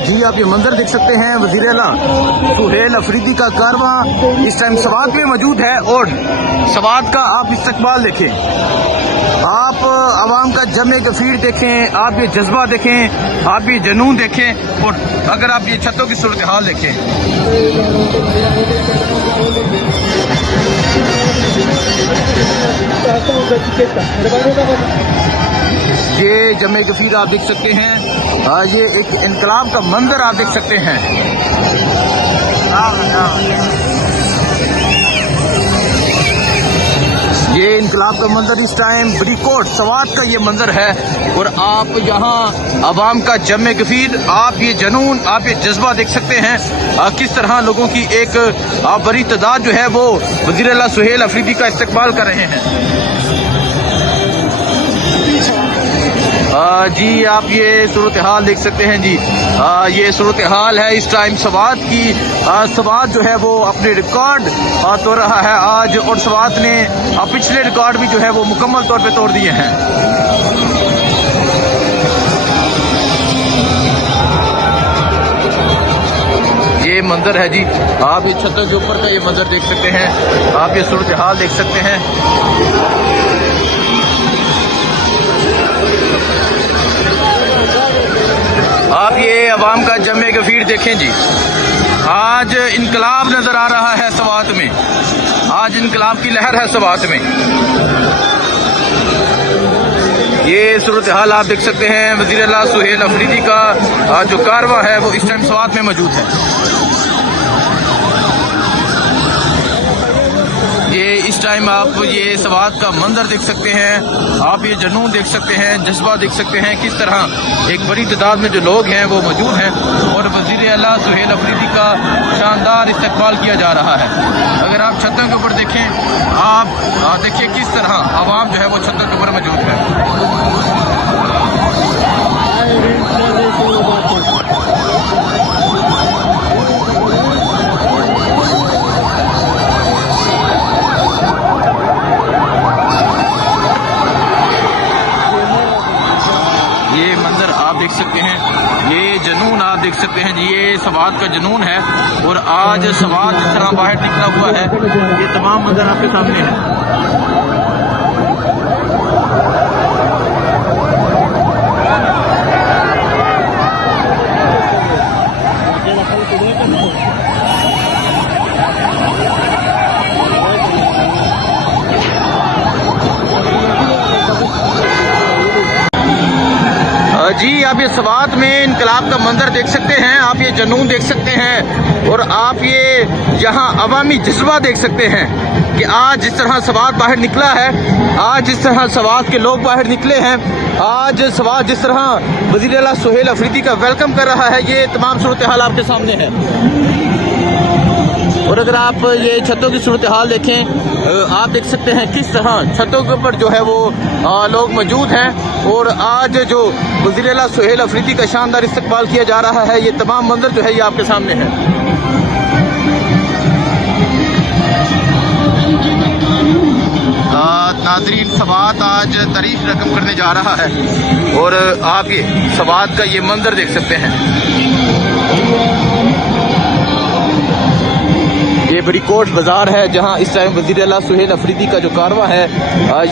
जी आप ये मंजर देख सकते हैं वज़ीर आला सुहेल अफरीदी का कारवां इस टाइम सवात में मौजूद है और सवात का आप इस्तकबाल देखें, आप आवाम का जमे गफीर देखें, आप ये जज्बा देखें, आप ये जनून देखें और अगर आप ये छतों की सूरत हाल देखें। ये जमे गफीर आप देख सकते हैं, ये एक इनकलाब का मंजर आप देख सकते हैं। ये इनकलाब का मंजर इस टाइम बरीकोट सवात का ये मंजर है और आप यहाँ आवाम का जमे गफीर, आप ये जनून, आप ये जज्बा देख सकते हैं, किस तरह लोगों की एक बड़ी तादाद जो है वो वज़ीर आला सुहेल अफरीदी का इस्तकबाल कर रहे हैं। जी आप ये सूरत हाल देख सकते हैं जी, ये सूरत हाल है इस टाइम सवात की। सवात जो है वो अपने रिकॉर्ड तोड़ रहा है आज और सवात ने पिछले रिकॉर्ड भी जो है वो मुकम्मल तौर पे तोड़ दिए हैं। ये मंजर है जी, आप ये छतों के ऊपर का ये मंजर देख सकते हैं, आप ये सूरत हाल देख सकते हैं। आप ये अवाम का जमे गफीर देखें जी, आज इनकलाब नजर आ रहा है सवात में, आज इनकलाब की लहर है सवात में। ये सूरत हाल आप देख सकते हैं, वज़ीर आला सुहेल अफरीदी का जो कारवां है वो इस टाइम सवात में मौजूद है। ये इस टाइम आप ये सवात का मंजर देख सकते हैं, आप ये जनून देख सकते हैं, जज्बा देख सकते हैं, किस तरह एक बड़ी तादाद में जो लोग हैं वो मौजूद हैं और वज़ीर आला सुहेल अफरीदी का शानदार इस्तकबाल किया जा रहा है। अगर आप छतों के ऊपर देखें, आप देखिए किस तरह आवाम जो है वो छतों के ऊपर मौजूद है। ये मंजर आप देख सकते हैं, ये जनून आप देख सकते हैं जी, ये सवात का जनून है और आज सवात इस तरह बाहर निकला हुआ है। ये तमाम मंजर आपके सामने है। जी आप ये सवात में इनकलाब का मंजर देख सकते हैं, आप ये जनून देख सकते हैं और आप ये यहाँ अवामी जज्बा देख सकते हैं कि आज जिस तरह सवात बाहर निकला है, आज जिस तरह सवात के लोग बाहर निकले हैं, आज सवात जिस तरह वज़ीर आला सुहेल अफरीदी का वेलकम कर रहा है, ये तमाम सूरत हाल आपके सामने है। और अगर आप ये छतों की सूरत हाल देखें, आप देख सकते हैं किस तरह छतों के ऊपर जो है वो लोग मौजूद हैं और आज जो वज़ीर आला सुहेल अफरीदी का शानदार इस्तकबाल किया जा रहा है, ये तमाम मंजर जो है ये आपके सामने है। नाज़रीन सवात आज तारीख रकम करने जा रहा है और आप ये सवात का ये मंजर देख सकते हैं। ये बरीकोट बाजार है जहां इस टाइम वज़ीर आला सुहेल अफरीदी का जो कारवां है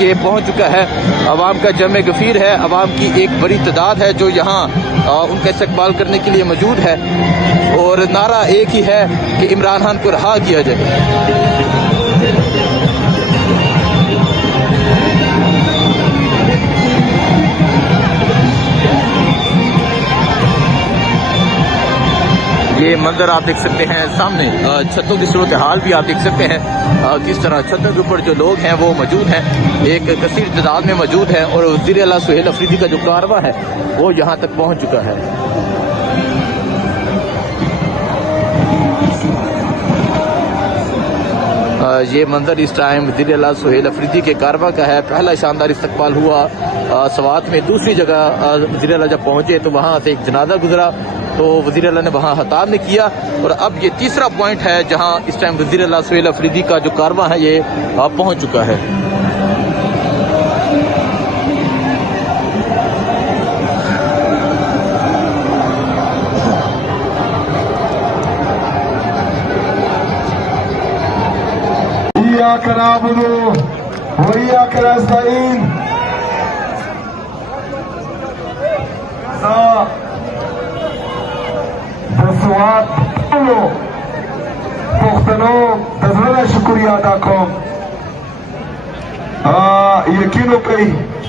ये पहुंच चुका है। अवाम का जमे गफीर है, अवाम की एक बड़ी तादाद है जो यहाँ उनका इस्तकबाल करने के लिए मौजूद है और नारा एक ही है कि इमरान खान को रहा किया जाए। ये मंजर आप देख सकते हैं सामने, छतों की सूरत हाल भी आप देख सकते हैं, किस तरह छतों के ऊपर जो लोग हैं वो मौजूद हैं, एक कसीर तादाद में मौजूद हैं और वज़ीर आला सुहेल अफरीदी का जो कारवां है वो यहाँ तक पहुँच चुका है। ये मंजर इस टाइम वज़ीर आला सुहेल अफरीदी के कारवां का है। पहला शानदार इस्तकबाल हुआ सवात में, दूसरी जगह वज़ीर आला जब पहुँचे तो वहाँ से एक जनाजा गुजरा तो वज़ीर आला ने वहाँ खिताब ने किया। और अब ये तीसरा पॉइंट है जहाँ इस टाइम वज़ीर आला सुहेल अफरीदी का जो कारवां है ये पहुँच चुका है। इय्याका नअबुदु व इय्याका नस्तईन दसवात पुख्तनो दजला शुक्रिया अदा कोम यकीन वकई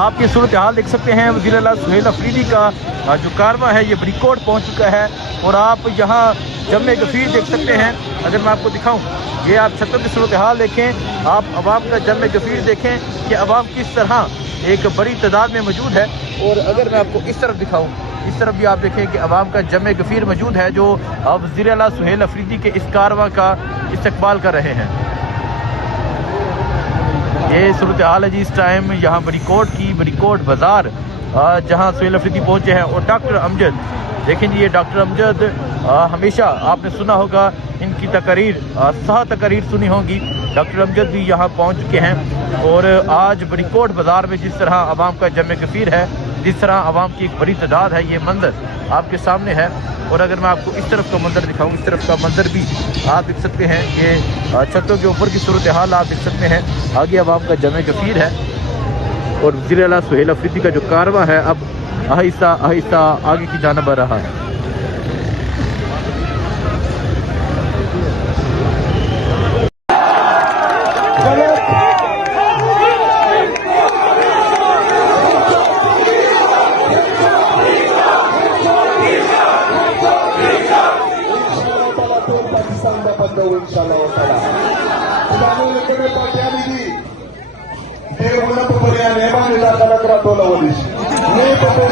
आप ये सूरत हाल देख सकते हैं। वज़ीर आला सुहेल अफरीदी का जो कारवां है ये बरीकोट पहुंच चुका है। और आप यहाँ जमे गफीर देख सकते हैं। अगर मैं आपको दिखाऊं, ये आप छतों की सूरत हाल देखें, आप अवाम का जमे गफीर देखें कि अवाम किस तरह एक बड़ी तादाद में मौजूद है। और अगर मैं आपको इस तरफ दिखाऊं, इस तरफ भी आप देखें कि अवाम का जमे गफीर मौजूद है जो वज़ीर आला सुहेल अफरीदी के इस कारवां का इस्तकबाल कर रहे हैं। ये सूरत हाल है जी इस टाइम यहाँ बरीकोट की, बरीकोट बाज़ार जहाँ सुहेल अफरीदी पहुँचे हैं। और डॉक्टर अमजद देखें जी, ये डॉक्टर अमजद हमेशा आपने सुना होगा इनकी तकरीर, सह तकरीर सुनी होगी। डॉक्टर अमजद भी यहाँ पहुँच चुके हैं। और आज बरीकोट बाज़ार में जिस तरह आवाम का जमे कसीर है, जिस तरह आवाम की एक बड़ी तादाद है, ये मंजर आपके सामने है। और अगर मैं आपको इस तरफ का मंजर दिखाऊं, इस तरफ का मंजर भी आप देख सकते हैं कि छतों के ऊपर की सूरत हाल आप देख सकते हैं। आगे आवाम का जमे कसीर है। और वज़ीर आला सुहेल अफरीदी का जो कारवां है अब आहिस्ता आहिस्ता आगे की जानिब आ रहा है। इंशाल्लाह ताला खुदाने लेकर पाटियाली दी देवना पर परिया नेमा निदा करा तोला वलिश ने पतो